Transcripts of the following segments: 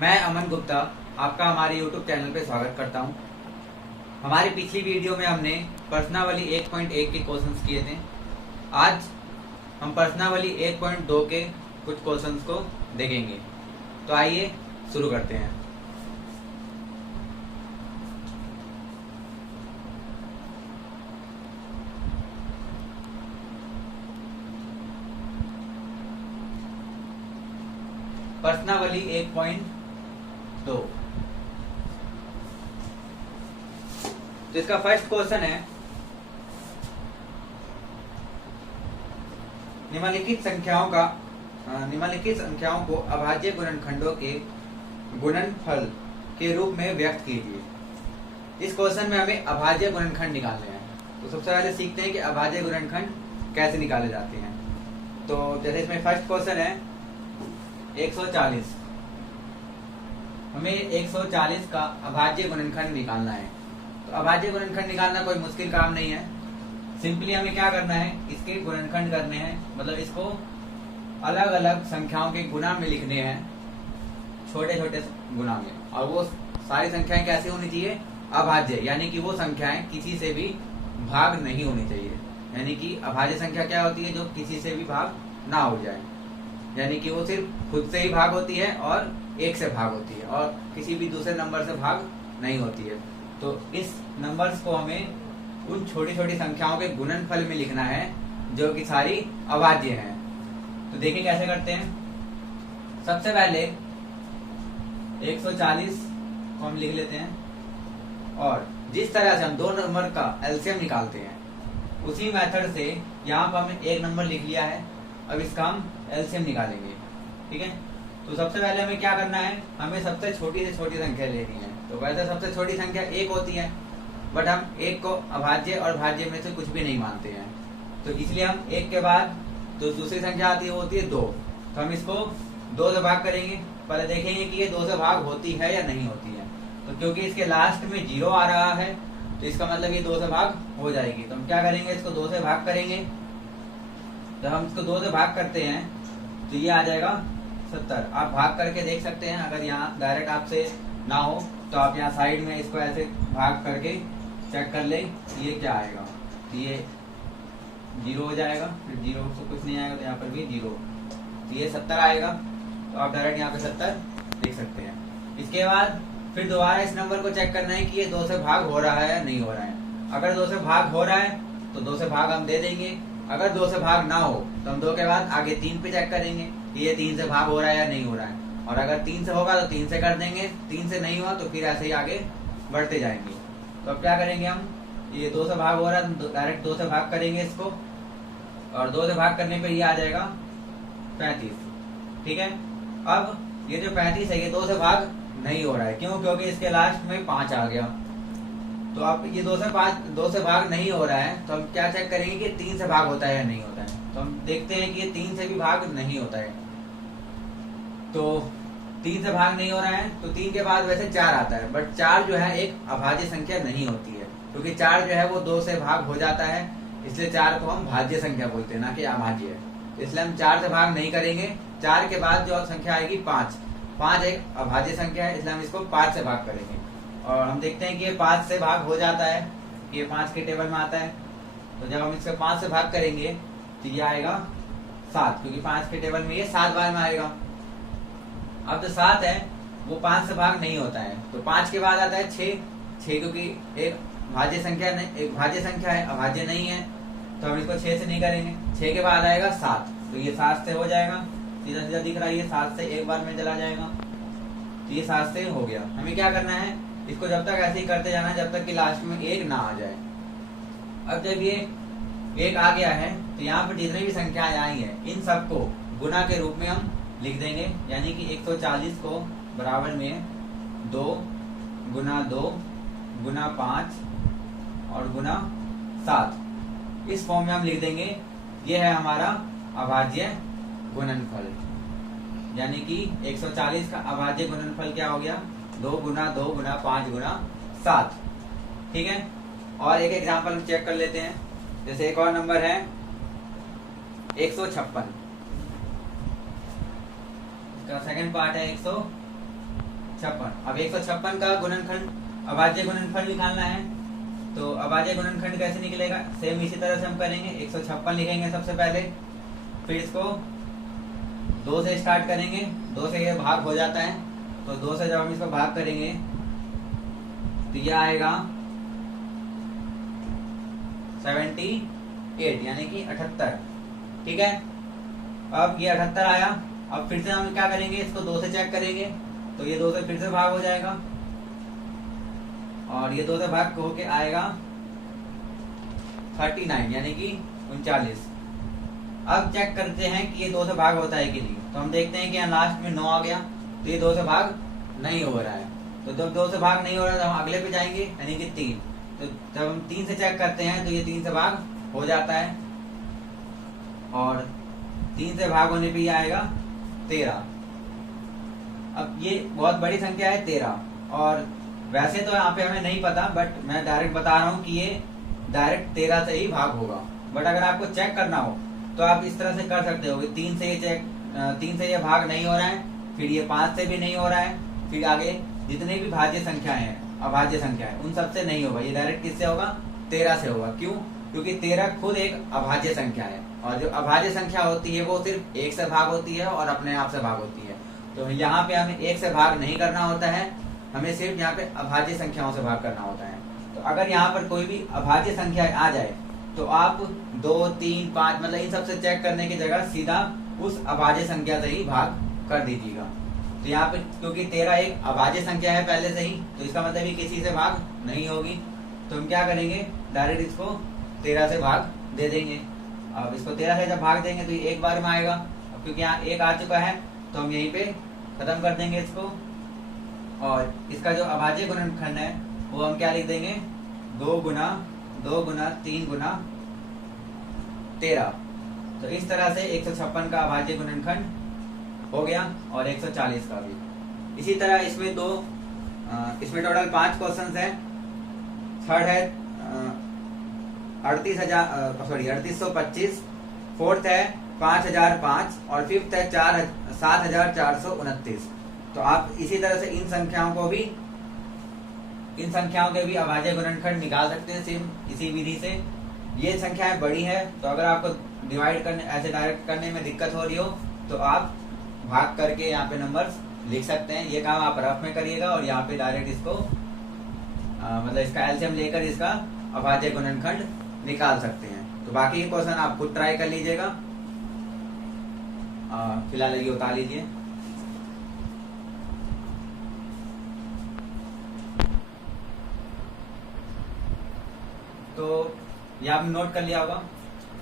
मैं अमन गुप्ता आपका हमारे YouTube चैनल पे स्वागत करता हूं। हमारी पिछली वीडियो में हमने प्रश्नावली 1.1 के क्वेश्चंस किए थे। आज हम प्रश्नावली 1.2 के कुछ क्वेश्चंस को देखेंगे। तो आइए शुरू करते हैं। प्रश्नावली 1.2, जिसका फर्स्ट क्वेश्चन है, निम्नलिखित संख्याओं को अभाज्य गुणनखंडों के गुणनफल के रूप में व्यक्त कीजिए। इस क्वेश्चन में हमें अभाज्य गुणनखंड निकालने हैं। तो सबसे पहले सीखते हैं कि अभाज्य गुणनखंड कैसे निकाले जाते हैं। तो जैसे इसमें फर्स्ट क्वेश्चन है 140। हमें 140 का अभाज्य गुणनखंड निकालना है। तो अभाज्य गुणनखंड निकालना कोई मुश्किल काम नहीं है। सिंपली हमें क्या करना है, इसके गुणनखंड करने हैं, मतलब इसको अलग अलग संख्याओं के गुणा में लिखने हैं, छोटे छोटे गुणा में। और वो सारी संख्याएं कैसी होनी चाहिए, अभाज्य, यानी कि वो संख्याएं किसी से भी भाग नहीं होनी चाहिए। यानी कि अभाज्य संख्या क्या होती है, जो किसी से भी भाग ना हो जाए, यानी कि वो सिर्फ खुद से ही भाग होती है और एक से भाग होती है और किसी भी दूसरे नंबर से भाग नहीं होती है। तो इस नंबर्स को हमें उन छोटी छोटी संख्याओं के गुणनफल में लिखना है जो कि सारी अभाज्य हैं। तो देखिए कैसे करते हैं। सबसे पहले 140 को हम लिख लेते हैं और जिस तरह से हम दो नंबर का एलसीएम निकालते हैं उसी मेथड से यहाँ पर हमने एक नंबर लिख लिया है। अब इसका हम एलसीएम निकालेंगे, ठीक है। तो सबसे पहले हमें क्या करना है, हमें सबसे छोटी से छोटी संख्या लेनी है। तो वैसे सबसे छोटी संख्या 1 होती है, बट हम 1 को अभाज्य और भाज्य में से कुछ भी नहीं मानते हैं। तो इसलिए हम 1 के बाद जो दूसरी संख्या आती है वो होती है 2। तो हम इसको 2 से भाग करेंगे। पहले देखेंगे कि ये 2 से भाग होती है या नहीं होती है। तो क्योंकि इसके लास्ट में 0 आ रहा है तो इसका मतलब ये 2 से भाग हो जाएगी। तो हम क्या करेंगे, इसको 2 से भाग करेंगे। जब हम इसको 2 से भाग करते हैं तो ये आ जाएगा 70। आप भाग करके देख सकते हैं। अगर यहाँ डायरेक्ट आपसे ना हो तो आप यहाँ साइड में इसको ऐसे भाग करके चेक कर लें ये क्या आएगा। ये 0 हो जाएगा, फिर 0 से कुछ नहीं आएगा तो यहाँ पर भी 0। तो ये 70 आएगा। तो आप डायरेक्ट यहाँ पे 70 लिख सकते हैं। इसके बाद फिर दोबारा इस नंबर को चेक करना है कि ये 2 से भाग हो रहा है या नहीं हो रहा है। अगर 2 से भाग हो रहा है तो 2 से भाग हम दे देंगे। अगर 2 से भाग ना हो तो हम 2 के बाद आगे 3 पे चेक करेंगे कि ये 3 से भाग हो रहा है या नहीं हो रहा है। और अगर 3 से होगा तो 3 से कर देंगे, 3 से नहीं हुआ तो फिर ऐसे ही आगे बढ़ते जाएंगे। तो अब क्या करेंगे, हम ये 2 से भाग हो रहा है तो डायरेक्ट 2 से भाग करेंगे इसको, और 2 से भाग करने पे ये आ जाएगा 35, ठीक है। अब ये जो 35 है ये 2 से भाग नहीं हो रहा है, क्यों, क्योंकि इसके लास्ट में 5 आ गया। तो अब ये 2 से भाग नहीं हो रहा है तो हम क्या चेक करेंगे कि 3 से भाग होता है या नहीं होता है। तो हम देखते हैं कि ये 3 से भी भाग नहीं होता है। तो 3 से भाग नहीं हो रहा है तो 3 के बाद वैसे 4 आता है, बट 4 जो है एक अभाज्य संख्या नहीं होती है, क्योंकि 4 जो है वो 2 से भाग हो जाता है। इसलिए 4 को हम भाज्य संख्या बोलते हैं, ना कि अभाज्य है। इसलिए हम 4 से भाग नहीं करेंगे। 4 के बाद जो संख्या आएगी 5 एक अभाज्य संख्या है, इसलिए हम इसको 5 से भाग करेंगे। और हम देखते हैं कि ये 5 से भाग हो जाता है, ये 5 के टेबल में आता है। तो जब हम इसको 5 से भाग करेंगे तो ये आएगा 7, क्योंकि 5 के टेबल में ये 7 बार में आएगा। अब जो 7 है वो 5 से भाग नहीं होता है। तो 5 के बाद आता है 6, क्योंकि एक भाज्य संख्या है, अभाज्य नहीं है, तो हम इसको 6 से नहीं करेंगे। 6 के बाद आएगा 7, तो ये 7 से हो जाएगा। सीधा सीधा दिख रहा है, ये 7 से एक बार में चला जाएगा, तो ये 7 से हो गया। हमें क्या करना है, इसको जब तक ऐसे ही करते जाना है जब तक कि लास्ट में 1 ना आ जाए। अब जब ये 1 आ गया है तो यहाँ पर जितनी भी संख्याएं आई है इन सबको गुना के रूप में हम लिख देंगे। यानी कि 140 को बराबर में 2 गुना 2 गुना 5 और गुना 7, इस फॉर्म में हम लिख देंगे। ये है हमारा अभाज्य गुणनफल। यानी कि 140 का अभाज्य गुणनफल क्या हो गया, 2 गुना 2 गुना 5 गुना 7, ठीक है। और एक एग्जांपल चेक कर लेते हैं। जैसे एक और नंबर है 156, इसका सेकंड पार्ट है 156। 56। अब 156 का गुणनखंड अभाज्य गुणनफल निकालना है। तो अभाज्य गुणनखंड कैसे निकलेगा, सेम इसी तरह से हम करेंगे। 156 लिखेंगे सबसे पहले, फिर इसको 2 से स्टार्ट करेंगे। 2 से ये भाग हो जाता है, तो 2 से जब हम इसको भाग करेंगे तो ये आएगा 78 यानी कि 78। ठीक है, अब ये 78 आया। अब फिर से हम क्या करेंगे, इसको 2 से चेक करेंगे, तो ये 2 से फिर से भाग हो जाएगा और ये 2 से भाग होके आएगा 39 यानी कि 39। अब चेक करते हैं कि ये 2 से भाग होता है कि नहीं। तो हम देखते हैं कि यहाँ लास्ट में 9 आ गया, तो ये 2 से भाग नहीं हो रहा है। तो जब 2 से भाग नहीं हो रहा है तो हम अगले पे जाएंगे यानी कि 3। तो जब हम 3 से चेक करते हैं तो ये 3 से भाग हो जाता है और 3 से भाग होने पे ये आएगा 13। अब ये बहुत बड़ी संख्या है 13, और वैसे तो यहाँ पे हमें नहीं पता, बट मैं डायरेक्ट बता रहा हूँ कि ये डायरेक्ट 13 से ही भाग होगा। बट अगर आपको चेक करना हो तो आप इस तरह से कर सकते हो कि 3 से ये भाग नहीं हो रहा है, फिर ये 5 से भी नहीं हो रहा है, फिर आगे जितने भी भाज्य संख्याएं हैं, अभाज्य संख्या है, उन सबसे नहीं होगा। ये डायरेक्ट किससे होगा, 13 से होगा। क्यों? क्योंकि 13 खुद एक अभाज्य संख्या है, और जो अभाज्य संख्या होती है वो सिर्फ 1 से भाग होती है और अपने आप से भाग होती है। तो यहाँ पे हमें 1 से भाग नहीं करना होता है, हमें सिर्फ यहाँ पे अभाज्य संख्याओं से भाग करना होता है। तो अगर यहाँ पर कोई भी अभाज्य संख्या आ जाए तो आप 2, 3, 5 मतलब इन सबसे चेक करने की जगह सीधा उस अभाज्य संख्या से ही भाग कर दीजिएगा। तो यहाँ पे क्योंकि 13 एक अभाज्य संख्या है पहले से ही, तो इसका मतलब ही किसी से भाग नहीं होगी। तो हम क्या करेंगे, डायरेक्ट इसको 13 से भाग दे देंगे। अब इसको 13 से जब भाग देंगे तो ये एक बार में आएगा। अब क्योंकि यहाँ 1 आ चुका है तो हम यहीं पे खत्म कर देंगे इसको, और इसका जो अभाज्य गुणनखंड है वो हम क्या लिख देंगे, 2 गुना 3 गुना 13। तो इस तरह से 156 का अभाज्य गुणनखंड हो गया और 140 का भी। इसी तरह इसमें इसमें टोटल 5 क्वेश्चंस हैं। थर्ड है 3825, फोर्थ है 5005 और फिफ्थ है 7429। तो आप इसी तरह से इन संख्याओं के भी अभाज्य गुणनखंड निकाल सकते हैं सेम इसी विधि से। ये संख्याएं बड़ी है तो अगर आपको डिवाइड करने ऐसे डायरेक्ट करने में दिक्कत हो रही हो तो आप भाग करके यहाँ पे नंबर्स लिख सकते हैं। ये काम आप रफ में करिएगा और यहाँ पे डायरेक्ट इसको मतलब इसका एलसीएम लेकर इसका अभाज्य गुणनखंड निकाल सकते हैं। तो बाकी ये क्वेश्चन आप खुद ट्राई कर लीजिएगा। फिलहाल ये उतार लीजिए। तो ये आपने नोट कर लिया होगा।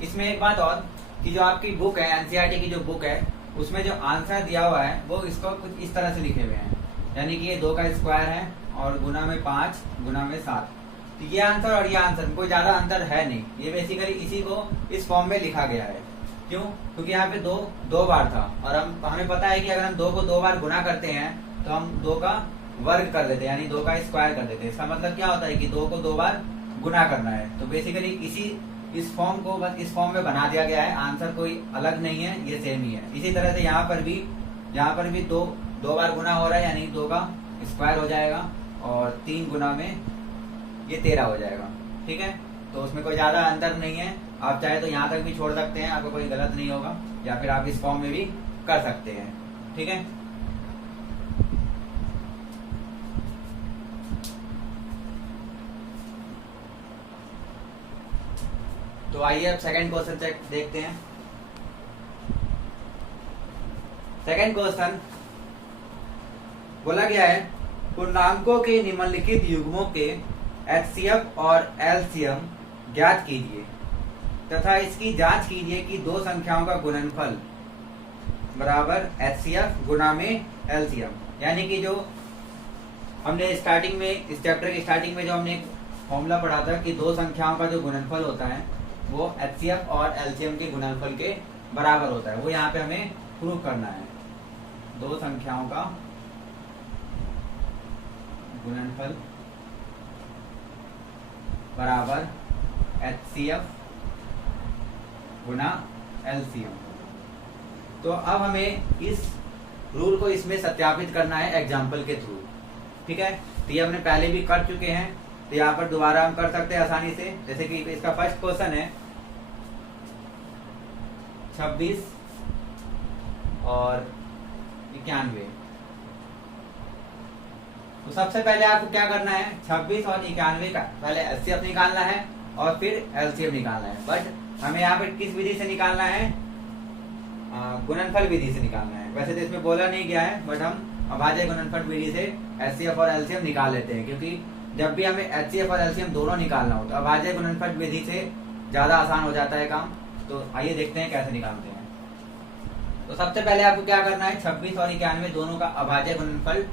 इसमें एक बात और कि जो आपकी बुक है, एनसीईआरटी की जो बुक है, उसमें जो आंसर दिया हुआ है वो इसको कुछ इस तरह से लिखे हुए हैं, यानी कि ये 2 का स्क्वायर है और गुना में 5 गुना में 7। तो ये आंसर और ये आंसर कोई ज्यादा अंतर है नहीं। ये बेसिकली इसी को इस फॉर्म में लिखा गया है। क्यों? क्योंकि यहाँ पे 2 बार था और हमें पता है कि अगर हम 2 को 2 बार गुना करते हैं तो हम 2 का वर्ग कर देते हैं, यानी 2 का स्क्वायर कर देते हैं। इसका मतलब क्या होता है कि 2 को 2 बार गुना करना है। तो बेसिकली इस फॉर्म को बस इस फॉर्म में बना दिया गया है। आंसर कोई अलग नहीं है, ये सेम ही है। इसी तरह से यहाँ पर भी 2 बार गुना हो रहा है, यानी 2 का स्क्वायर हो जाएगा और 3 गुना में ये 13 हो जाएगा। ठीक है, तो उसमें कोई ज्यादा अंतर नहीं है। आप चाहे तो यहाँ तक भी छोड़ सकते हैं, आपको कोई गलत नहीं होगा, या फिर आप इस फॉर्म में भी कर सकते हैं। ठीक है, तो आइए अब सेकंड क्वेश्चन चेक देखते हैं। सेकंड क्वेश्चन बोला गया है, पूर्णांकों के निम्नलिखित युग्मों के एचसीएफ और एलसीएम ज्ञात कीजिए तथा इसकी जांच कीजिए कि 2 संख्याओं का गुणनफल बराबर एचसीएफ गुना में एलसीएम। यानी कि जो हमने स्टार्टिंग में इस चैप्टर के स्टार्टिंग में जो हमने एक फॉर्मूला पढ़ा था कि 2 संख्याओं का जो गुणनफल होता है वो एचसीएफ और एलसीएम के गुणनफल के बराबर होता है, वो यहाँ पे हमें प्रूव करना है। 2 संख्याओं का गुणनफल बराबर एचसीएफ गुना एलसीएम। तो अब हमें इस रूल को इसमें सत्यापित करना है एग्जाम्पल के थ्रू। ठीक है, तो ये हमने पहले भी कर चुके हैं, तो यहाँ पर दोबारा हम कर सकते हैं आसानी से। जैसे कि इसका फर्स्ट क्वेश्चन है 26 और 91। तो सबसे पहले आपको क्या करना है, 26 और 91 का पहले एचसीएफ निकालना है और फिर एलसीएम निकालना है। बट हमें यहाँ पे किस विधि से निकालना है, गुणनफल विधि से निकालना है। वैसे तो इसमें बोला नहीं गया है, बट हम अभाज्य गुणनफल विधि से एचसीएफ और एलसीएम निकाल लेते हैं, क्योंकि जब भी हमें एचसीएफ और एलसीएम दोनों निकालना हो तो अभाज्य गुणनफल विधि से ज्यादा आसान हो जाता है काम। तो आइए देखते हैं कैसे निकालते हैं। तो सबसे पहले आपको क्या करना है, 26 और 91 दोनों का अभाज्य गुणनफल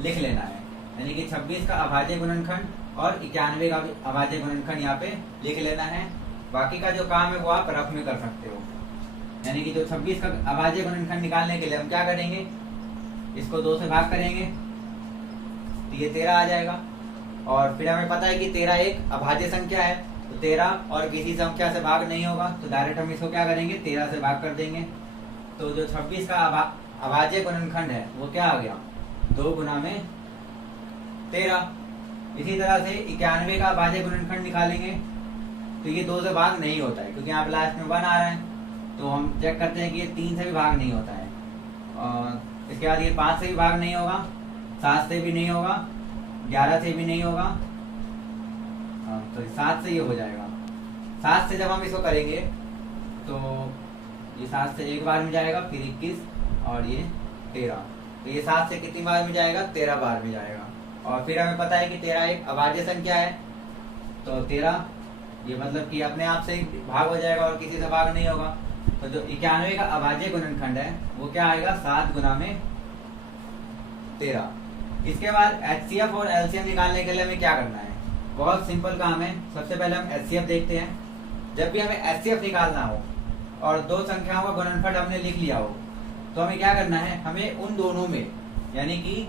लिख लेना है। यानी कि 26 का अभाज्य गुणनखंड और 91 का भी अभाज्य गुणनखंड यहाँ पे लिख लेना है। बाकी का जो काम है वो आप रफ में कर सकते हो। यानी कि जो 26 का अभाज्य गुणनखंड निकालने के लिए हम क्या करेंगे, इसको 2 से भाग करेंगे तो ये 13 आ जाएगा। और फिर हमें पता है कि 13 एक अभाज्य संख्या है, तो 13 और किसी संख्या से भाग नहीं होगा, तो डायरेक्ट हम इसको क्या करेंगे, 13 से भाग कर देंगे। तो जो 26 का अभाज्य गुणनखंड है वो क्या आ गया, 2 गुना में 13। इसी तरह से 91 का अभाज्य गुणनखंड निकालेंगे तो ये 2 से भाग नहीं होता है, क्योंकि यहाँ पे लास्ट में 1 आ रहा है। तो हम चेक करते हैं कि ये 3 से भी भाग नहीं होता है। और इसके बाद ये 5 से भी भाग नहीं होगा, 7 से भी नहीं होगा, 11 से भी नहीं होगा, तो 7 से ये हो जाएगा। 7 से जब हम इसको करेंगे तो ये 7 से एक बार में जाएगा, फिर 21 और ये 13। तो ये 7 से कितनी बार में जाएगा, 13 बार में जाएगा। और फिर हमें पता है कि 13 एक अभाज्य संख्या है, तो 13 ये मतलब कि अपने आप से भाग हो जाएगा और किसी से भाग नहीं होगा। तो जो 91 का अभाज्य गुणनखंड है वो क्या आएगा, 7 गुना में 13। इसके बाद एचसीएफ और एलसीएम निकालने के लिए हमें क्या करना है, बहुत सिंपल काम है। सबसे पहले हम एचसीएफ देखते हैं। जब भी हमें एचसीएफ निकालना हो और 2 संख्याओं का गुणनफल हमने लिख लिया हो तो हमें क्या करना है, हमें उन दोनों में यानी कि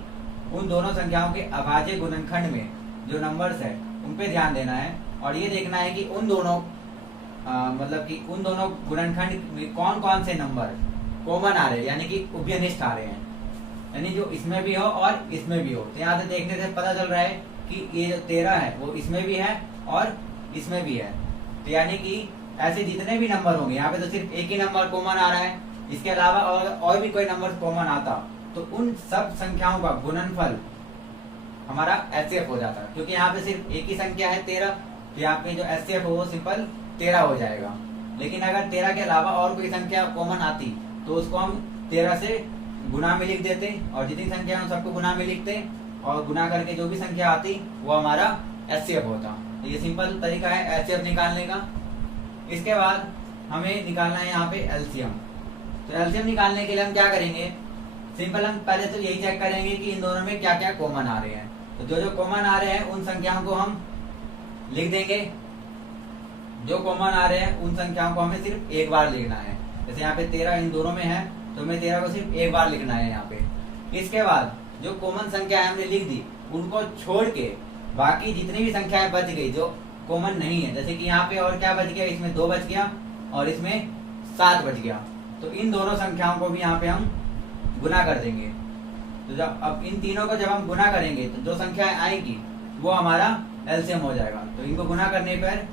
उन दोनों संख्याओं के अभाज्य गुणनखंड में जो नंबर्स है उन पे ध्यान देना है और ये देखना है कि उन दोनों मतलब कि उन दोनों गुणनखंड में कौन कौन से नंबर कॉमन आ रहे हैं, यानी कि उभयनिष्ठ आ रहे हैं, यानी जो इसमें भी हो और इसमें भी हो। तो यहाँ से देखने से पता चल रहा है कि ये जो 13 है वो इसमें भी है और इसमें भी है। तो यानी कि ऐसे जितने भी नंबर होंगे, यहाँ पे तो सिर्फ एक ही नंबर कॉमन आ रहा है, इसके अलावा और भी कोई नंबर कॉमन आता तो उन सब संख्याओं का गुणनफल हमारा एचसीएफ हो जाता है। क्योंकि यहाँ पे सिर्फ एक ही संख्या है 13, तो यहाँ पे जो एचसीएफ हो वो सिंपल 13 हो जाएगा। लेकिन अगर 13 के अलावा और कोई संख्या कॉमन आती तो उसको हम 13 से गुना में लिख देते और जितनी संख्या है सबको गुना में लिखते और गुना करके जो भी संख्या आती वो हमारा एचसीएफ होता। तो ये सिंपल तरीका है एचसीएफ निकालने का। इसके बाद हमें निकालना है यहाँ पे एलसीएम। तो एलसीएम निकालने के लिए हम क्या करेंगे, सिंपल हम पहले तो यही चेक करेंगे कि इन दोनों में क्या क्या कॉमन आ रहे हैं। तो जो जो कॉमन आ रहे हैं उन संख्याओं को हम लिख देंगे, जो कॉमन आ रहे हैं उन संख्याओं को हमें सिर्फ एक बार लिखना है। जैसे यहाँ पे 13 इन दोनों में है तो हमें 13 को सिर्फ एक बार लिखना है यहाँ पे। इसके बाद जो कॉमन संख्या हमने लिख दी उनको छोड़ के बाकी जितनी भी संख्याएं बच गई जो कॉमन नहीं है, जैसे कि यहाँ पे और क्या बच गया, इसमें 2 बच गया और इसमें 7 बच गया, तो इन दोनों संख्याओं को भी यहाँ पे हम गुना कर देंगे। तो जब अब इन तीनों को जब हम गुना करेंगे तो जो संख्याएं आएगी वो हमारा एलसीएम हो जाएगा। तो इनको गुना करने पर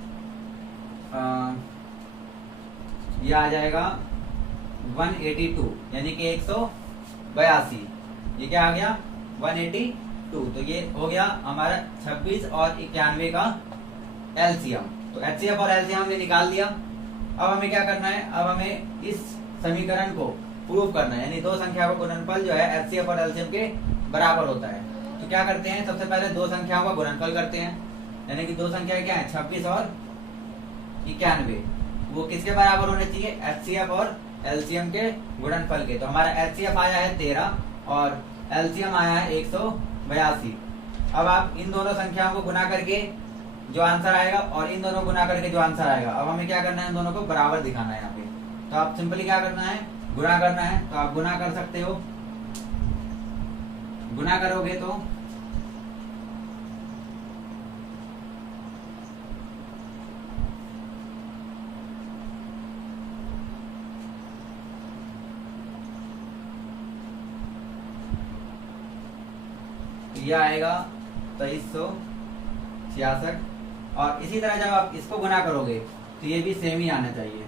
ये आ जाएगा 182 यानी कि 182। ये क्या आ गया 182। तो ये हो गया हमारा 26 और 91 का एलसीएम। तो एचसीएफ और एलसीएम हमने निकाल दिया। अब हमें क्या करना है, अब हमें इस समीकरण को प्रूव करना है, यानी 2 संख्या का गुणनफल जो है एचसीएफ और एलसीएम के बराबर होता है। तो क्या करते हैं, सबसे पहले 2 संख्याओं का गुणनफल करते हैं, यानी कि 2 संख्या क्या है 26 और 91, वो किसके बराबर होने चाहिए, एचसीएफ और एलसीएम के गुणनफल के। तो हमारा एचसीएफ आया है 13 और एलसीएम आया है 182। अब आप इन दोनों संख्याओं को गुना करके जो आंसर आएगा और इन दोनों गुना करके जो आंसर आएगा, अब हमें क्या करना है, इन दोनों को बराबर दिखाना है यहाँ पे। तो आप सिंपली क्या करना है, गुना करना है। तो आप गुना कर सकते हो, गुना करोगे तो ये आएगा 2366। और इसी तरह जब आप इसको गुना करोगे तो ये भी सेम ही आना चाहिए।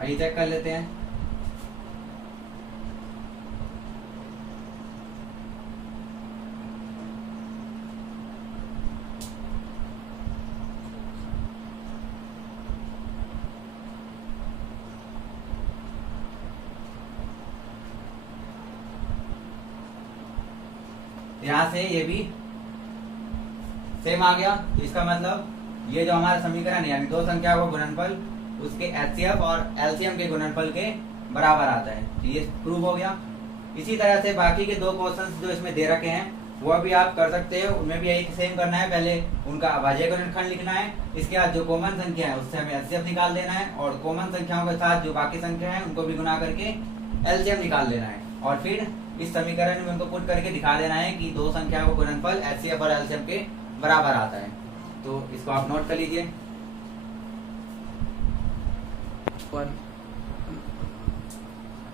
आइए चेक कर लेते हैं। यहां से ये भी सेम आ गया। तो इसका मतलब ये जो हमारा समीकरण है यानी दो संख्या का गुणनफल उसके एचसीएफ और एलसीएम के गुणनफल के बराबर आता है। तो ये प्रूव हो गया। इसी तरह से बाकी के दो क्वेश्चंस जो इसमें दे रखे हैं वो भी आप कर सकते हो। उनमें भी यही सेम करना है। पहले उनका अभाज्य गुणनखंड लिखना है, इसके बाद जो कॉमन संख्या है उससे हमें एचसीएफ निकाल देना है, और कॉमन संख्याओं के साथ जो बाकी संख्या है उनको भी गुना करके एलसीएम निकाल लेना है, और फिर इस समीकरण में उनको पुट करके दिखा देना है कि दो संख्याओं का गुणनफल एचसीएफ और एलसीएम के बराबर आता है। तो इसको आप नोट कर लीजिए।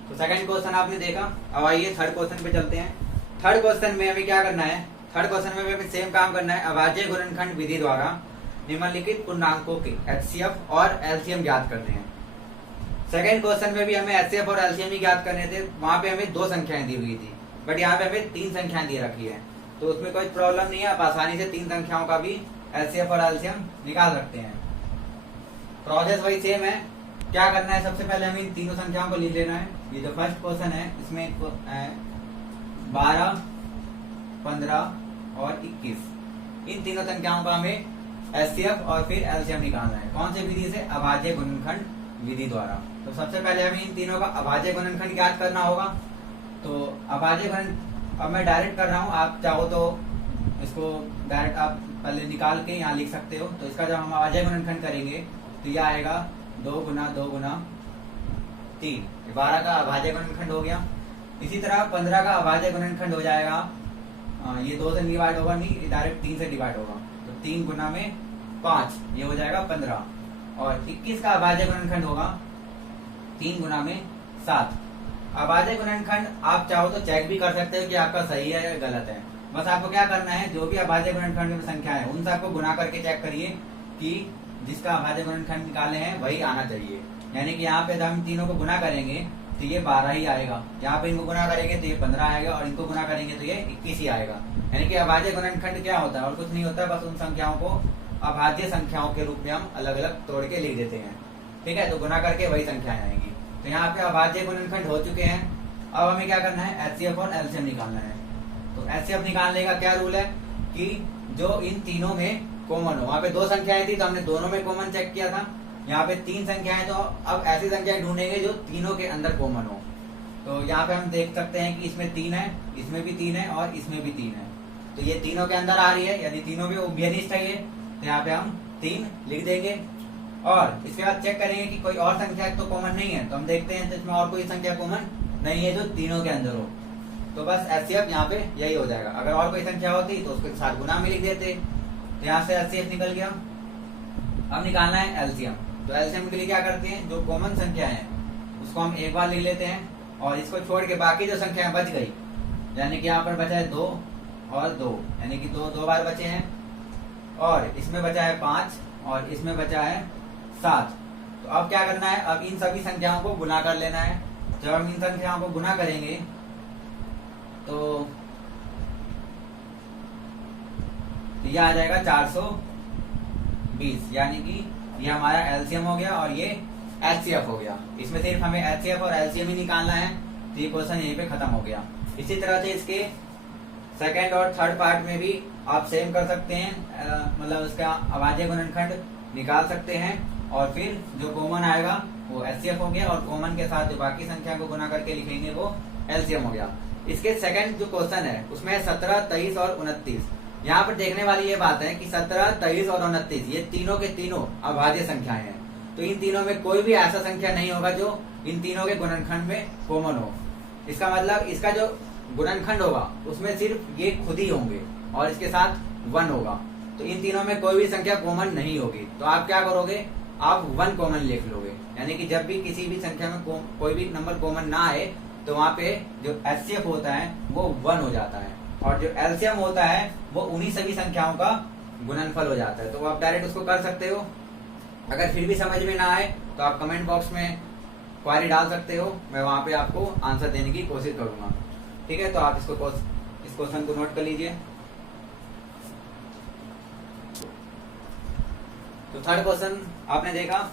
तो सेकंड क्वेश्चन आपने देखा। अब आइए थर्ड क्वेश्चन पे चलते हैं। थर्ड क्वेश्चन में हमें क्या करना है? थर्ड क्वेश्चन में हमें सेम काम करना है। अभाज्य गुणनखंड विधि द्वारा निम्नलिखित पूर्णांकों के एचसीएफ और एलसीएम ज्ञात करने हैं। सेकंड क्वेश्चन में भी हमें एचसीएफ और एलसीएम ही ज्ञात करने थे। वहां पे हमें दो संख्याएं दी हुई थी, बट यहाँ पे हमें तीन संख्याएं दी रखी है। तो उसमें कोई प्रॉब्लम नहीं है, आप आसानी से तीन संख्याओं का भी एचसीएफ और एलसीएम निकाल सकते हैं। प्रोसेस वही सेम है। क्या करना है? सबसे पहले हमें इन तीनों संख्याओं को लिख लेना है। ये जो फर्स्ट क्वेश्चन है इसमें 12, 15 और 21, इन तीनों संख्याओं का हमें एचसीएफ और फिर एलसीएम निकालना है। कौन से विधि से? अभाज्य गुणनखंड विधि द्वारा। तो सबसे पहले हमें इन तीनों का अभाज्य गुणनखंड ज्ञात करना होगा। तो अभाज्य गुणन अब मैं डायरेक्ट कर रहा हूँ, आप चाहो तो इसको डायरेक्ट आप पहले निकाल के यहाँ लिख सकते हो। तो इसका जब हम अभाज्य गुणनखंड करेंगे तो यह आएगा 2 गुना 2 गुना 3, 12 का अभाज्य गुणनखंड हो गया। इसी तरह 15 का अभाज्य गुणनखंड हो जाएगा, ये 2 से डिवाइड होगा नहीं, डायरेक्ट 3 से डिवाइड होगा। तो 3 गुना में 5, ये हो जाएगा 15। और 21 का अभाज्य गुणनखंड होगा 3 गुना में 7। अभाज्य गुणनखंड आप चाहो तो चेक भी कर सकते हो कि आपका सही है या गलत है। बस आपको क्या करना है, जो भी अभाज्य गुणनखंड में संख्या है उन सबको गुना करके चेक करिए कि जिसका अभाज्य गुणनखंड निकाले हैं वही आना चाहिए। यानी कि यहाँ पे जब हम तीनों को गुना करेंगे तो ये 12 ही आएगा, यहाँ पे इनको गुना करेंगे तो ये 15 आएगा, और इनको गुना करेंगे तो ये 21 ही आएगा। यानी कि अभाज्य गुणनखंड क्या होता है? और कुछ नहीं होता, बस उन संख्याओं को अभाज्य संख्याओं के रूप में हम अलग अलग तोड़ के लिख देते हैं। ठीक है, तो गुना करके वही संख्याएं आएंगी। तो यहाँ पे अभाज्य गुणनखंड हो चुके हैं। अब हमें क्या करना है? एचसीएफ और एलसीएम निकालना है। तो एचसीएफ निकालने का क्या रूल है कि जो इन तीनों में कॉमन हो। वहां पे 2 संख्याएं थी तो हमने दोनों में कॉमन चेक किया था। यहाँ पे 3 संख्याएं, तो अब ऐसी संख्याएं ढूंढेंगे जो तीनों के अंदर कॉमन हो। तो यहाँ पे हम देख सकते हैं कि इसमें 3 है, इसमें भी 3 है और इसमें भी 3 है। तो ये तीनों के अंदर आ रही है, यदि तीनों में उभयनिष्ठ है ये, तो यहाँ पे हम 3 लिख देंगे। और इसके बाद चेक करेंगे कि कोई और संख्या तो कॉमन नहीं है। तो हम देखते हैं तो इसमें और कोई संख्या कॉमन नहीं है जो तीनों के अंदर हो। तो बस एचसीएफ यहाँ पे यही हो जाएगा। अगर और कोई संख्या होती तो उसके साथ गुना में लिख देते। तो यहाँ से एचसीएफ निकल गया। अब निकालना है एलसीएम। तो एलसीएम के लिए क्या करते हैं, जो कॉमन संख्या है उसको हम एक बार लिख लेते हैं, और इसको छोड़ के बाकी जो संख्या बच गई, यानी कि यहाँ पर बचा है 2 और 2, यानी कि 2 बार बचे हैं, और इसमें बचा है 5 और इसमें बचा है 7। तो अब क्या करना है? अब इन सभी संख्याओं को गुना कर लेना है। जब हम इन संख्याओं को गुना करेंगे तो यह आ जाएगा 420, यानी कि ये हमारा एलसीएम हो गया और ये एचसीएफ हो गया। इसमें सिर्फ हमें एचसीएफ और एलसीएम ही निकालना है। तो ये क्वेश्चन यहीं पे खत्म हो गया। इसी तरह से इसके सेकंड और थर्ड पार्ट में भी आप सेम कर सकते हैं, मतलब इसका अभाज्य गुणनखंड निकाल सकते हैं, और फिर जो कॉमन आएगा वो एचसीएफ हो गया, और कॉमन के साथ जो बाकी संख्या को गुना करके लिखेंगे वो एलसीएम हो गया। इसके सेकंड जो क्वेश्चन है उसमें 17, 23 और 29। यहाँ पर देखने वाली ये बात है कि 17, 23 और 29 ये तीनों के तीनों अभाज्य संख्याएं हैं। तो इन तीनों में कोई भी ऐसा संख्या नहीं होगा जो इन तीनों के गुणनखंड में कॉमन हो। इसका मतलब इसका जो गुणनखंड होगा उसमें सिर्फ ये खुद ही होंगे और इसके साथ 1 होगा। तो इन तीनों में कोई भी संख्या कॉमन नहीं होगी। तो आप क्या करोगे? आप 1 कॉमन लिख लोगे। यानी कि जब भी किसी भी संख्या में कोई भी नंबर कॉमन ना आए तो वहां पे जो एचसीएफ होता है वो 1 हो जाता है। और जो एलसीएम होता है वो उन्हीं सभी संख्याओं का गुणनफल हो जाता है। तो आप डायरेक्ट उसको कर सकते हो। अगर फिर भी समझ में ना आए तो आप कमेंट बॉक्स में क्वेरी डाल सकते हो, मैं वहां पे आपको आंसर देने की कोशिश करूंगा। ठीक है, तो आप इस क्वेश्चन को नोट कर लीजिए। तो थर्ड क्वेश्चन आपने देखा।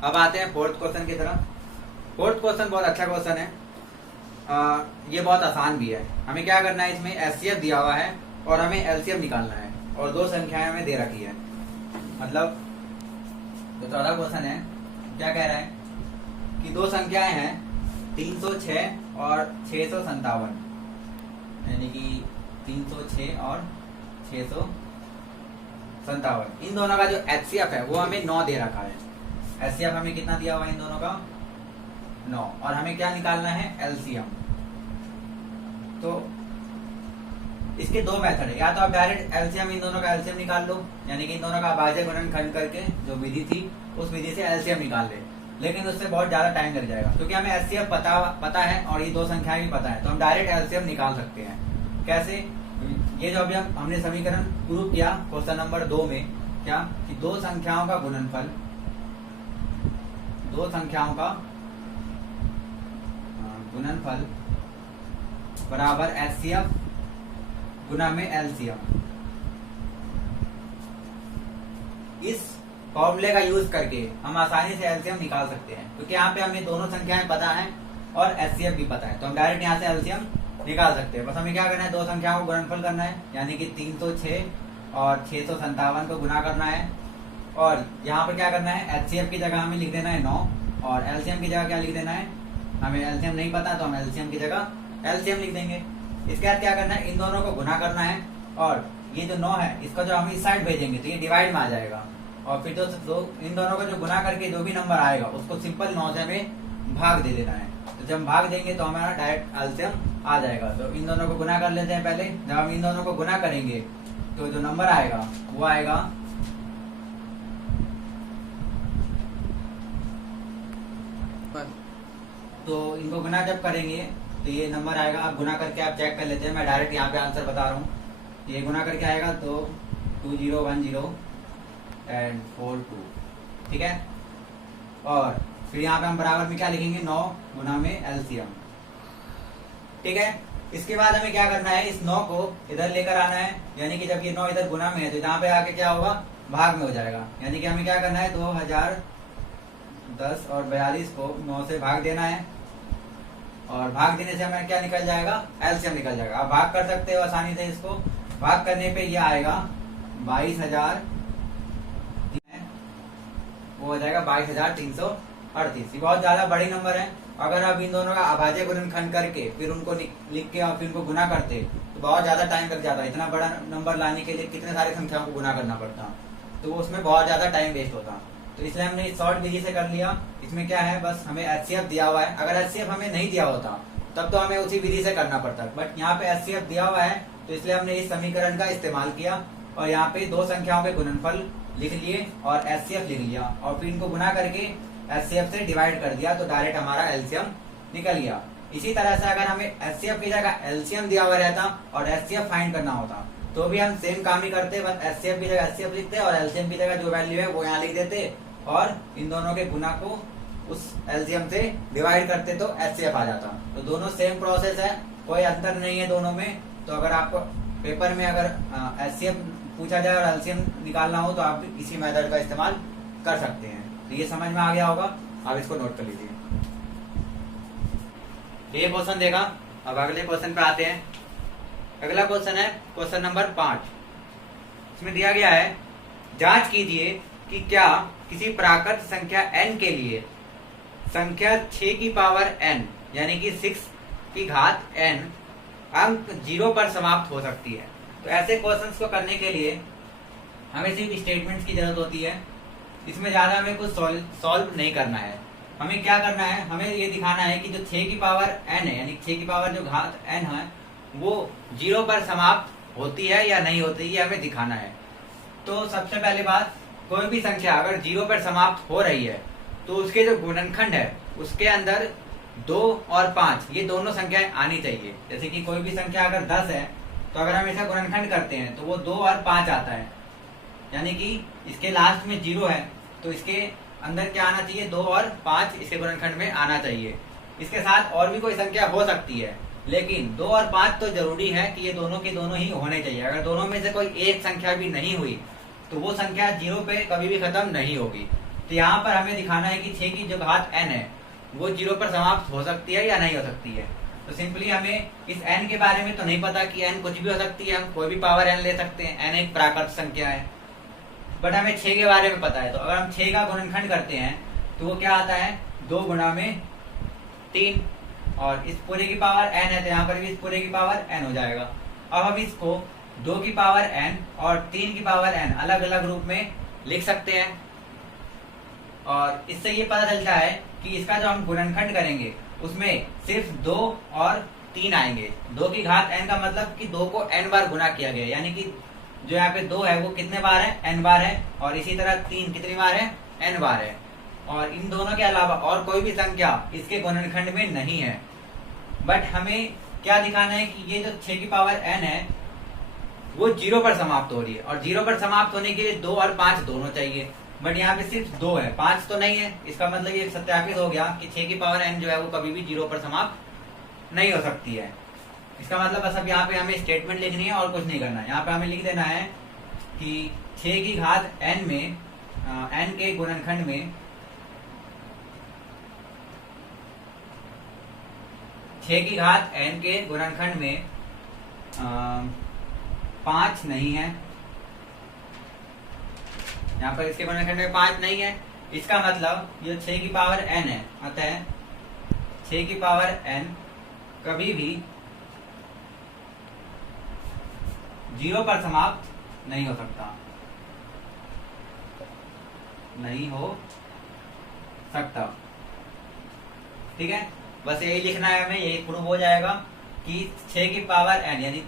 अब आते हैं फोर्थ क्वेश्चन की तरफ। फोर्थ क्वेश्चन बहुत अच्छा क्वेश्चन है, ये बहुत आसान भी है। हमें क्या करना है, इसमें एचसीएफ दिया हुआ है और हमें एलसीएम निकालना है और दो संख्याएं हमें दे रखी है। मतलब जो चौथा क्वेश्चन है क्या कह रहा है कि दो संख्याएं हैं 306 और 657, यानी कि 306 और 657। इन दोनों का जो एचसीएफ है वो हमें 9 दे रखा है। एचसीएफ हमें कितना दिया हुआ है इन दोनों का? 9। और हमें क्या निकालना है? एलसीएम। तो इसके दो मेथड है, या तो आप डायरेक्ट एलसीएम, इन दोनों का एलसीएम निकाल लो, यानी कि इन दोनों का अभाज्य गुणनखंड करके जो विधि थी उस विधि से एलसीएम निकाल ले, लेकिन उससे बहुत ज्यादा टाइम लग जाएगा क्योंकि हमें एचसीएफ पता है और ये दो संख्याएं भी पता है। तो हम डायरेक्ट एलसीएम निकाल सकते हैं। कैसे? ये जो अभी हमने समीकरण प्रूव किया क्वेश्चन नंबर 2 में, क्या कि दो संख्याओं का गुणनफल बराबर एचसीएफ गुना में एलसीएम। इस फॉर्मूले का यूज करके हम आसानी से एलसीएम निकाल सकते हैं क्योंकि यहाँ पे हमें दोनों संख्याएं पता है और एचसीएफ भी पता है। तो हम डायरेक्ट यहाँ से एलसीएम निकाल सकते हैं। बस हमें क्या करना है, दो संख्याओं को गुणनफल करना है, यानी कि 306 और 657 को गुना करना है। और यहाँ पर क्या करना है, एचसीएफ की जगह हमें लिख देना है 9 और एलसीएम की जगह क्या लिख देना है, हमें एलसीएम नहीं पता तो हम एलसीएम की जगह एलसीएम लिख देंगे। इसके बाद क्या करना है, इन दोनों को गुना करना है और ये जो 9 है इसका जो हम इस साइड भेजेंगे तो ये डिवाइड में आ जाएगा। और फिर तो इन दोनों को जो गुना करके जो भी नंबर आएगा उसको सिंपल 9 से हमें भाग दे देना है। तो जब भाग देंगे तो हमारा डायरेक्ट एलसीएम आ जाएगा। तो इन दोनों को गुना कर लेते हैं पहले। जब हम इन दोनों को गुना करेंगे तो जो नंबर आएगा वो आएगा तो इनको गुना जब करेंगे तो ये नंबर आएगा। आप गुना करके आप चेक कर लेते हैं, मैं डायरेक्ट यहाँ पे आंसर बता रहा हूँ। ये गुना करके आएगा तो 201042, ठीक है। और फिर यहाँ पे हम बराबर में क्या लिखेंगे, 9 गुना में एलसीएम, ठीक है। इसके बाद हमें क्या करना है, इस 9 को इधर लेकर आना है, यानी कि जब ये 9 इधर गुना में है तो यहाँ पे आके क्या होगा, भाग में हो जाएगा। यानी कि हमें क्या करना है, 2010 और 42 को 9 से भाग देना है और भाग देने से हमें क्या निकल जाएगा, एलसीएम निकल जाएगा। आप भाग कर सकते हो आसानी से। इसको भाग करने पे ये आएगा 22,000, वो हो जाएगा 22,338। ये बहुत ज्यादा बड़ी नंबर है। अगर आप इन दोनों का अभाज्य गुणनखंड करके फिर उनको लिख के और फिर उनको गुना करते तो बहुत ज्यादा टाइम लग जाता। इतना बड़ा नंबर लाने के लिए कितने सारे संख्याओं को गुना करना पड़ता, तो उसमें बहुत ज्यादा टाइम वेस्ट होता। तो इसलिए हमने इस शॉर्ट विधि से कर लिया। इसमें क्या है, बस हमें एचसीएफ दिया हुआ है। अगर एचसीएफ हमें नहीं दिया होता तब तो हमें उसी विधि से करना पड़ता, बट यहाँ पे एचसीएफ दिया हुआ है तो इसलिए हमने इस समीकरण का इस्तेमाल किया और यहाँ पे दो संख्याओं के गुणनफल लिख लिए और एचसीएफ लिख लिया और फिर इनको गुना करके एचसीएफ से डिवाइड कर दिया तो डायरेक्ट हमारा एलसीएम निकल गया। इसी तरह से अगर हमें एचसीएफ की जगह एलसीएम दिया हुआ रहता और एचसीएफ फाइंड करना होता तो भी हम सेम काम ही करते, बस एचसीएफ की जगह एचसीएफ लिखते और एलसीएम की जगह जो वैल्यू है वो यहाँ लिख देते और इन दोनों के गुना को उस एलसीएम से डिवाइड करते तो एचसीएफ आ जाता। तो दोनों सेम प्रोसेस है, कोई अंतर नहीं है दोनों में। तो अगर आपको पेपर में अगर एचसीएफ पूछा जाए और एलसीएम निकालना हो तो आप इसी मेथड का इस्तेमाल कर सकते हैं। तो ये समझ में आ गया होगा, आप इसको नोट कर लीजिए। ये क्वेश्चन देखा। अब अगले क्वेश्चन पे आते हैं। अगला क्वेश्चन है क्वेश्चन नंबर 5। इसमें दिया गया है, जांच कीजिए कि क्या किसी प्राकृत संख्या n के लिए संख्या 6 की पावर n यानी कि 6 की घात n अंक 0 पर समाप्त हो सकती है। तो ऐसे क्वेश्चंस को करने के लिए हमें सिर्फ स्टेटमेंट्स की जरूरत होती है। इसमें ज्यादा हमें कुछ सॉल्व नहीं करना है। हमें क्या करना है, हमें ये दिखाना है कि जो 6 की पावर n है यानी 6 की पावर जो घात n है वो 0 पर समाप्त होती है या नहीं होती, ये हमें दिखाना है। तो सबसे पहले बात, कोई भी संख्या अगर 0 पर समाप्त हो रही है तो उसके जो गुणनखंड है उसके अंदर 2 और 5 ये दोनों संख्याएं आनी चाहिए। जैसे कि कोई भी संख्या अगर 10 है तो तो अगर हम इसका गुणनखंड करते हैं तो वो 2 और 5 आता है, यानी कि इसके लास्ट में 0 है तो इसके अंदर क्या आना चाहिए, 2 और 5 इसके गुणनखंड में आना चाहिए। इसके साथ और भी कोई संख्या हो सकती है, लेकिन 2 और 5 तो जरूरी है कि ये दोनों के दोनों ही होने चाहिए। अगर दोनों में से कोई एक संख्या भी नहीं हुई तो वो संख्या 0 पे कभी भी खत्म नहीं होगी। तो यहाँ पर हमें दिखाना है कि 6 की जो घात n है वो 0 पर समाप्त हो सकती है या नहीं हो सकती है। तो सिंपली हमें इस n के बारे में तो नहीं पता कि n कुछ भी हो सकती है, हम कोई भी पावर n ले सकते हैं, n एक प्राकृत संख्या है, बट हमें 6 के बारे में पता है। तो अगर हम 6 का गुणनखंड करते हैं तो वो क्या आता है, 2 गुणा में 3, और इस पूरे की पावर n है तो यहाँ पर भी इस पूरे की पावर n हो जाएगा। अब हम इसको 2 की पावर n और 3 की पावर n अलग अलग रूप में लिख सकते हैं, और इससे ये पता चलता है कि इसका जो हम गुणनखंड करेंगे उसमें सिर्फ 2 और 3 आएंगे। 2 की घात n का मतलब कि 2 को n बार गुना किया गया, यानी कि जो यहाँ पे 2 है वो कितने बार है, n बार है, और इसी तरह 3 कितनी बार है, n बार है। और इन दोनों के अलावा और कोई भी संख्या इसके गुणनखंड में नहीं है। बट हमें क्या दिखाना है कि ये जो 6 की पावर n है वो 0 पर समाप्त हो रही है, और 0 पर समाप्त होने के लिए 2 और 5 दोनों चाहिए, बट यहाँ पे सिर्फ 2 है, 5 तो नहीं है। इसका मतलब ये सत्यापित हो गया कि 6 की पावर n जो है वो कभी भी 0 पर समाप्त नहीं हो सकती है। इसका मतलब बस अब यहाँ पे हमें स्टेटमेंट लिखनी है और कुछ नहीं करना है। यहाँ पे हमें लिख देना है कि 6 की घात n में n के गुणनखंड में 6 की घात n के गुणनखंड में 5 नहीं है, यहाँ पर इसके गुणनखंड में 5 नहीं है। इसका मतलब ये 6 की पावर n है, अतः 6 की पावर n कभी भी 0 पर समाप्त नहीं हो सकता, नहीं हो सकता। ठीक है, बस यही लिखना है हमें, यही प्रूव हो जाएगा कि 6 की पावर n यानी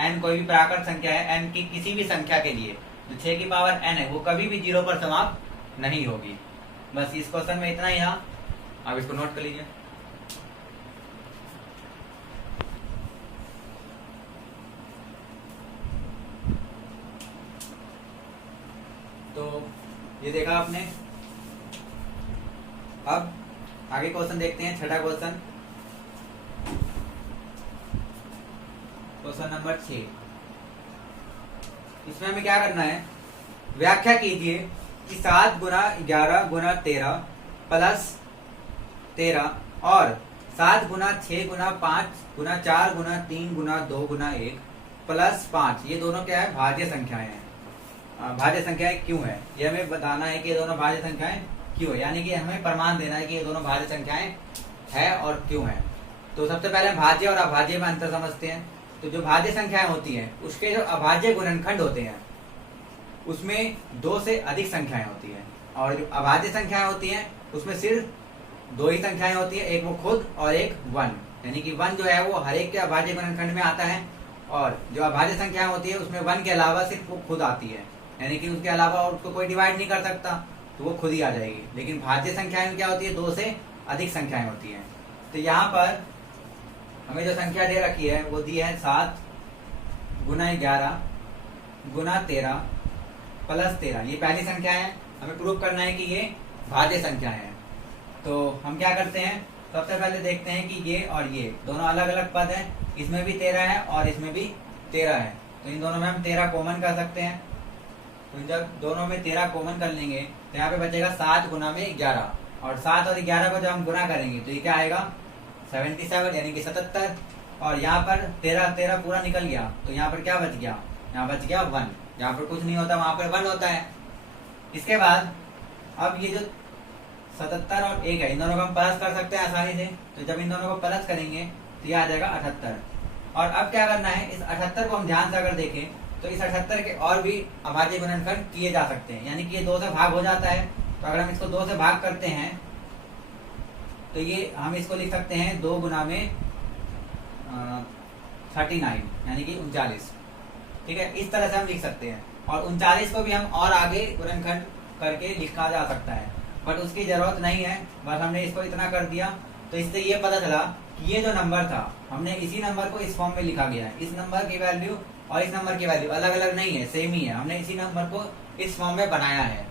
n कोई भी प्राकृत संख्या है, n की किसी भी संख्या के लिए जो 6 की पावर n है वो कभी भी 0 पर समाप्त नहीं होगी। बस इस क्वेश्चन में इतना ही है, आप इसको नोट कर लीजिए। तो ये देखा आपने। अब आगे क्वेश्चन देखते हैं, छठा क्वेश्चन, क्वेश्चन नंबर 6। इसमें हमें क्या करना है, व्याख्या कीजिए कि 7 गुना 11 गुना 13 प्लस 13 और 7 गुना 6 गुना 5 गुना 4 गुना 3 गुना 2 गुना 1 प्लस 5, ये दोनों क्या है, भाज्य संख्याएं हैं। भाज्य संख्याएं क्यों है, ये हमें बताना है कि ये दोनों भाज्य संख्याएं क्यों है, यानी कि हमें प्रमाण देना है कि ये दोनों भाज्य संख्याएं है और क्यों है। तो सबसे पहले भाज्य और अभाज्य में अंतर समझते हैं। तो जो भाज्य संख्याएं होती हैं उसके जो अभाज्य गुणनखंड होते हैं उसमें 2 से अधिक संख्याएं होती हैं, और जो अभाज्य संख्याएं होती हैं उसमें सिर्फ 2 ही संख्याएं होती है, एक वो खुद और एक 1, यानी कि 1 जो है वो हर एक के अभाज्य गुणनखंड में आता है, और जो अभाज्य संख्याएं होती है उसमें 1 के अलावा सिर्फ वो खुद आती है, यानी कि उसके अलावा और उसको कोई डिवाइड नहीं कर सकता, तो वो खुद ही आ जाएगी। लेकिन भाज्य संख्याएं में क्या होती है, 2 से अधिक संख्याएं होती हैं। तो यहाँ पर हमें जो संख्या दे रखी है वो दी है 7 गुना 11 गुना 13 प्लस 13, ये पहली संख्या है। हमें प्रूव करना है कि ये भाज्य संख्या है। तो हम क्या करते हैं, सबसे पहले देखते हैं कि ये और ये दोनों अलग अलग पद हैं, इसमें भी 13 है और इसमें भी 13 है, तो इन दोनों में हम 13 कॉमन कर सकते हैं। तो जब दोनों में 13 कॉमन कर लेंगे तो यहाँ पे बचेगा 7 गुना में 11, और 7 और 11 को जब हम गुना करेंगे तो ये क्या आएगा, 77 यानी कि 77, और यहाँ पर 13 पूरा निकल गया, तो यहाँ पर क्या बच गया, यहाँ बच गया 1, जहाँ पर कुछ नहीं होता वहां पर 1 होता है। इसके बाद अब ये जो 77 और 1 है इन दोनों को हम प्लस कर सकते हैं आसानी से, तो जब इन दोनों को प्लस करेंगे तो ये आ जाएगा 78। और अब क्या करना है, इस 78 को हम ध्यान से अगर देखें तो इस 78 के और भी अभाज्य गुणनखंड किए जा सकते हैं, यानी कि ये 2 से भाग हो जाता है। तो अगर हम इसको 2 से भाग करते हैं तो ये हम इसको लिख सकते हैं 2 गुना में 39 यानी कि 39। ठीक है, इस तरह से हम लिख सकते हैं, और 39 को भी हम और आगे गुणनखंड करके लिखा जा सकता है, बट उसकी जरूरत नहीं है, बस हमने इसको इतना कर दिया तो इससे ये पता चला कि ये जो नंबर था हमने इसी नंबर को इस फॉर्म में लिखा गया है। इस नंबर की वैल्यू और इस नंबर की वैल्यू अलग अलग नहीं है, सेम ही है। हमने इसी नंबर को इस फॉर्म में बनाया है।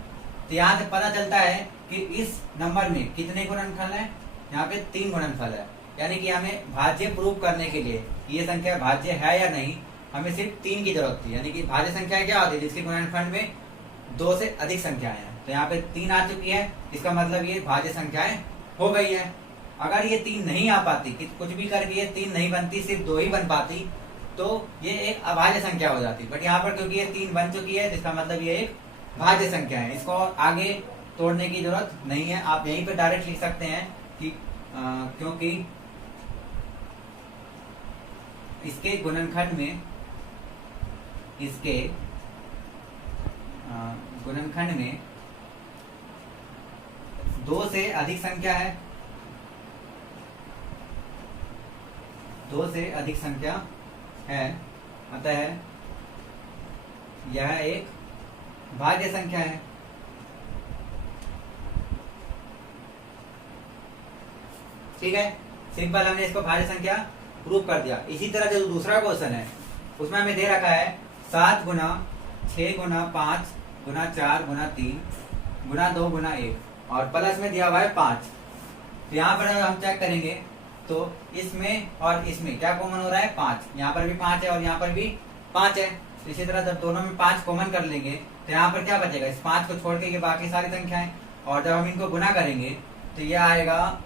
तो यहाँ से पता चलता है कि इस नंबर में कितने गुणनफल है, यहाँ पे 3 गुणनफल है। यानी कि हमें भाज्य प्रूव करने के लिए ये संख्या भाज्य है या नहीं, हमें सिर्फ 3 की जरूरत थी। यानी कि भाज्य संख्या क्या होती है, जिसके गुणनफल में 2 से अधिक संख्याएं हैं। तो यहाँ पे 3 आ चुकी है, इसका मतलब ये भाज्य संख्याएं हो गई है। अगर ये 3 नहीं आ पाती, कुछ भी करके ये 3 नहीं बनती, सिर्फ 2 ही बन पाती, तो ये एक अभाज्य संख्या हो जाती। बट यहाँ पर क्योंकि ये 3 बन चुकी है, जिसका मतलब ये एक भाज्य संख्या है। इसको आगे तोड़ने की जरूरत नहीं है, आप यहीं पे डायरेक्ट लिख सकते हैं कि क्योंकि इसके गुणनखंड में 2 से अधिक संख्या है, 2 से अधिक संख्या है, अतः यह एक भाज्य संख्या है। ठीक है, सिंपल, हमने इसको भाज्य संख्या प्रूव कर दिया। इसी तरह जो दूसरा क्वेश्चन है उसमें हमें दे रखा है 7 गुना 6 गुना 5 गुना 4 गुना 3 गुना 2 गुना 1 और प्लस में दिया हुआ है 5। तो यहाँ पर हम चेक करेंगे तो इसमें और इसमें क्या कॉमन हो रहा है, 5। यहाँ पर भी 5 है और यहाँ पर भी 5 है। तो इसी तरह जब दोनों में 5 कॉमन कर लेंगे तो यहाँ पर क्या बचेगा, इस 5 को छोड़ के ये बाकी सारी संख्याएं। और जब हम इनको गुना करेंगे तो ये आएगा,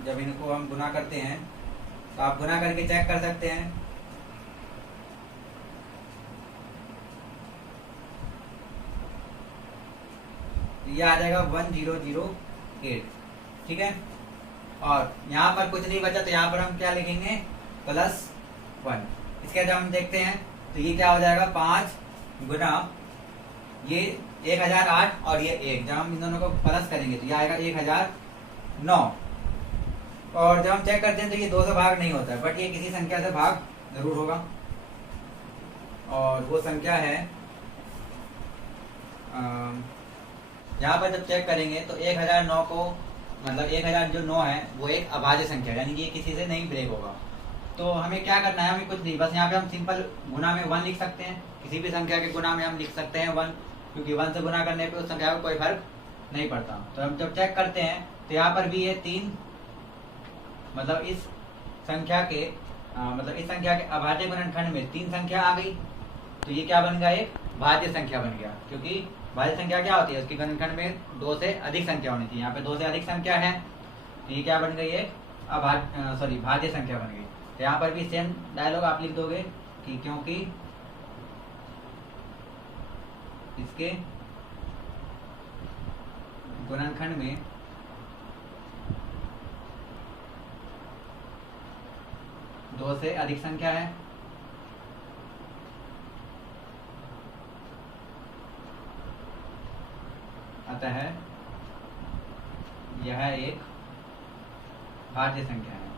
जब इनको हम गुना करते हैं तो आप गुना करके चेक कर सकते हैं। ये आ जाएगा 1008। ठीक है, और यहाँ पर कुछ नहीं बचा तो यहाँ पर हम क्या लिखेंगे, +1। इसके जब हम देखते हैं तो ये क्या हो जाएगा, 5 गुना ये 1008 और ये 1, जब हम इन दोनों को प्लस करेंगे तो ये आएगा 1009। और जब हम चेक करते हैं तो ये 2 से भाग नहीं होता है, बट ये किसी संख्या से भाग जरूर होगा। और वो संख्या है, यहाँ पर जब चेक करेंगे तो 1009 को, मतलब 1000 जो 9 है वो एक अभाज्य संख्या है, यानी कि ये किसी से नहीं ब्रेक होगा। तो हमें क्या करना है, हमें कुछ नहीं, बस यहाँ पे हम सिंपल गुना में 1 लिख सकते हैं। किसी भी संख्या के गुना में हम लिख सकते हैं 1, क्योंकि 1 से गुना करने पे उस संख्या को कोई फर्क नहीं पड़ता। तो हम जब चेक करते हैं तो यहाँ पर भी ये 3, मतलब इस संख्या के अभाज्य गुणनखंड में 3 संख्या आ गई। तो ये क्या बन गया, एक भाज्य संख्या बन गया, क्योंकि भाज्य संख्या क्या होती है, उसके गुणनखंड में 2 से अधिक संख्या होनी चाहिए। यहाँ पे 2 से अधिक संख्या है, तो ये क्या बन गई है, भाज्य संख्या बन गई। तो यहाँ पर भी सेम डायलॉग आप लिख दोगे कि क्योंकि इसके गुणनखंड में 2 से अधिक संख्या है, अतः यह एक भाज्य संख्या है।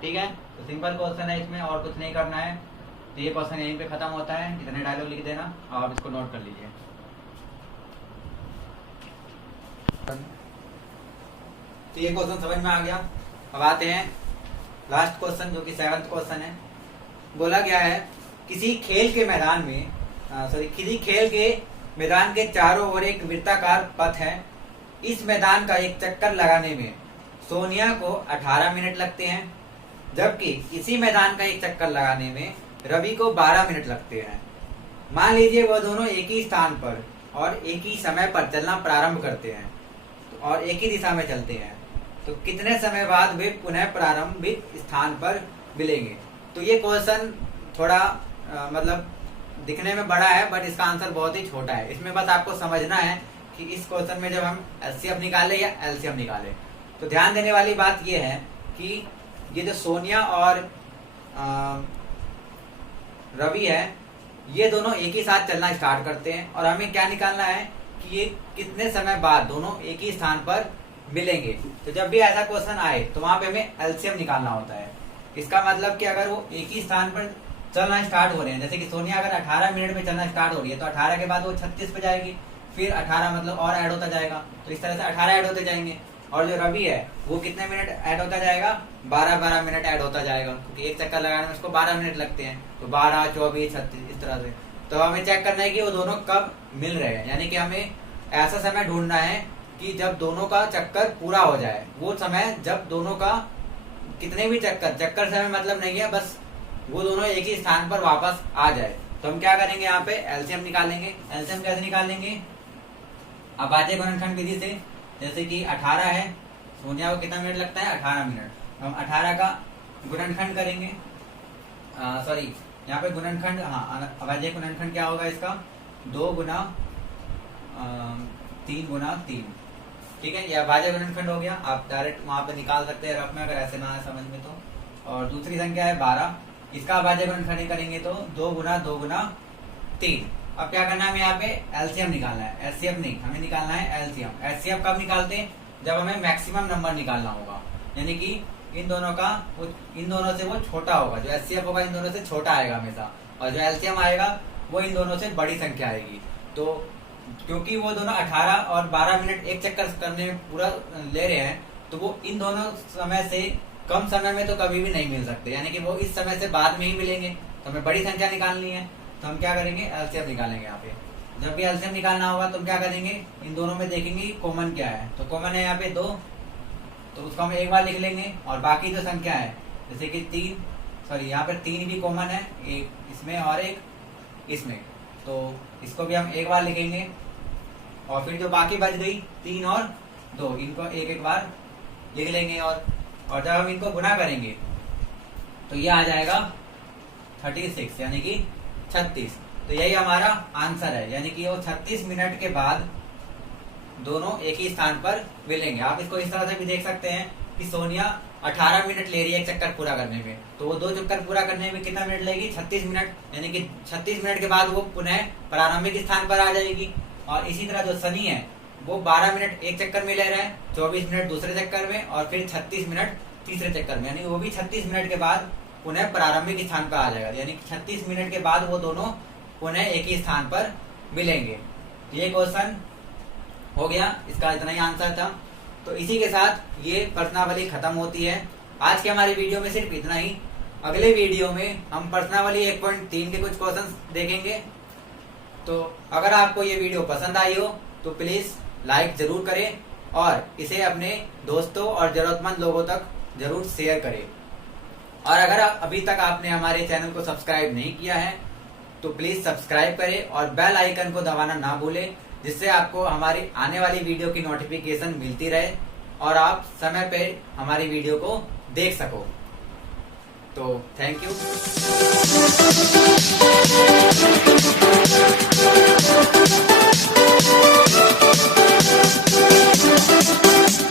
ठीक है, तो सिंपल क्वेश्चन है, इसमें और कुछ नहीं करना है। तो ये क्वेश्चन यहीं पे खत्म होता है। इतने डायलॉग लिख देना और आप इसको नोट कर लीजिए। तो ये क्वेश्चन समझ में आ गया। अब आते हैं लास्ट क्वेश्चन, जो कि 7th क्वेश्चन है। बोला गया है किसी खेल के मैदान के चारों ओर एक वृत्ताकार पथ है। इस मैदान का एक चक्कर लगाने में सोनिया को 18 मिनट लगते हैं, जबकि इसी मैदान का एक चक्कर लगाने में रवि को 12 मिनट लगते हैं। मान लीजिए वह दोनों एक ही स्थान पर और एक ही समय पर चलना प्रारंभ करते हैं और एक ही दिशा में चलते हैं, तो कितने समय बाद वे पुनः प्रारंभिक स्थान पर मिलेंगे। तो ये क्वेश्चन थोड़ा मतलब दिखने में बड़ा है, बट इसका आंसर बहुत ही छोटा है। इसमें बस आपको समझना है कि इस क्वेश्चन में जब हम एचसीएफ निकाले या एलसीएम निकाले, तो ध्यान देने वाली बात ये है कि ये जो सोनिया और रवि है, ये दोनों एक ही साथ चलना स्टार्ट करते हैं और हमें क्या निकालना है कि ये कितने समय बाद दोनों एक ही स्थान पर मिलेंगे। तो जब भी ऐसा क्वेश्चन आए तो वहां पे हमें एलसीएम निकालना होता है। इसका मतलब कि अगर वो एक ही स्थान पर चलना स्टार्ट हो रहे हैं। जैसे कि सोनिया अगर 18 मिनट में चलना स्टार्ट हो रही है तो 18 के बाद वो 36 पे जाएगी, फिर 18 मतलब और ऐड होता जाएगा, तो इस तरह से 18 ऐड होते जाएंगे। और जो रवि है वो कितने मिनट ऐड होता जाएगा, 12-12 मिनट ऐड होता जाएगा, क्योंकि एक चक्कर लगाने में उसको 12 मिनट लगते हैं, तो 12, 24, 36 इस तरह से। तो हमें चेक करना है कि वो दोनों कब मिल रहे हैं, यानी कि हमें ऐसा समय ढूंढना है कि जब दोनों का चक्कर पूरा हो जाए। वो समय जब दोनों का कितने भी चक्कर समय मतलब नहीं है, बस वो दोनों एक ही स्थान पर वापस आ जाए। तो हम क्या करेंगे, यहाँ पे एलसीएम निकालेंगे। एलसीएम कैसे निकालेंगे, अभाज्य गुणनखंड विधि से। जैसे कि 18 है, सोनिया को कितना मिनट लगता है, 18 मिनट। हम 18 का गुणनखंड करेंगे, सॉरी यहाँ पे गुणनखंड, हाँ अभाज्य गुणनखंड क्या होगा इसका, 2 गुना 3 गुना 3, ठीक है, यह अभाज्य गुणनखंड हो गया। आप डायरेक्ट वहां पे निकाल सकते हैं रफ में, अगर ऐसे ना है समझ में तो। और दूसरी संख्या है 12, इसका अभाज्य गुणनखंड करेंगे तो 2 गुना 2 गुना 3। अब क्या करना है, हमें यहाँ पे एलसीएम निकालना है, एचसीएफ नहीं, हमें निकालना है एलसीएम। एचसीएफ कब निकालते हैं, जब हमें मैक्सिमम नंबर निकालना होगा, यानी कि इन दोनों से वो छोटा होगा। जो एचसीएफ होगा इन दोनों से छोटा आएगा हमेशा, और जो एलसीएम आएगा वो इन दोनों से बड़ी संख्या आएगी। तो क्योंकि वो दोनों 18 और 12 मिनट एक चक्कर करने में पूरा ले रहे हैं, तो वो इन दोनों समय से कम समय में तो कभी भी नहीं मिल सकते, यानी कि वो इस समय से बाद में ही मिलेंगे। तो हमें बड़ी संख्या निकालनी है, तो हम क्या करेंगे, एलसीएम निकालेंगे। यहाँ पे जब भी एलसीएम निकालना होगा तो हम क्या करेंगे, इन दोनों में देखेंगे कॉमन क्या है। तो कॉमन है यहाँ पे 2, तो उसको हम एक बार लिख लेंगे। और बाकी जो संख्या है, जैसे कि 3, सॉरी यहाँ पर 3 भी कॉमन है, एक इसमें और एक इसमें, तो इसको भी हम एक बार लिखेंगे। और फिर जो बाकी बच गई 3 और 2, इनको एक एक बार लिख लेंगे। और जब हम इनको गुना करेंगे तो ये आ जाएगा 36, यानी कि 36। तो यही हमारा आंसर है, यानी कि वो 36 मिनट के बाद दोनों एक ही स्थान पर मिलेंगे। आप इसको इस तरह से भी देख सकते हैं कि सोनिया 18 मिनट ले रही है एक चक्कर पूरा करने में, तो वो 2 चक्कर पूरा करने में कितना मिनट लगेगी, 36 मिनट, यानी कि 36 मिनट के बाद वो पुनः प्रारंभिक स्थान पर आ जाएगी। और इसी तरह जो सनी है वो 12 मिनट एक चक्कर में ले रहा है, 24 मिनट दूसरे चक्कर में, और फिर 36 मिनट तीसरे चक्कर में, यानी वो भी 36 मिनट के बाद पुनः प्रारंभिक स्थान पर आ जाएगा। यानी कि 36 मिनट के बाद वो दोनों पुनः एक ही स्थान पर मिलेंगे। ये क्वेश्चन हो गया, इसका इतना ही आंसर था। तो इसी के साथ ये प्रश्नावली खत्म होती है। आज के हमारी वीडियो में सिर्फ इतना ही। अगले वीडियो में हम प्रश्नावली 1.3 के कुछ क्वेश्चन देखेंगे। तो अगर आपको ये वीडियो पसंद आई हो तो प्लीज लाइक जरूर करें और इसे अपने दोस्तों और जरूरतमंद लोगों तक जरूर शेयर करें। और अगर अभी तक आपने हमारे चैनल को सब्सक्राइब नहीं किया है तो प्लीज सब्सक्राइब करें और बेल आइकन को दबाना ना भूलें, जिससे आपको हमारी आने वाली वीडियो की नोटिफिकेशन मिलती रहे और आप समय पर हमारी वीडियो को देख सको। तो थैंक यू।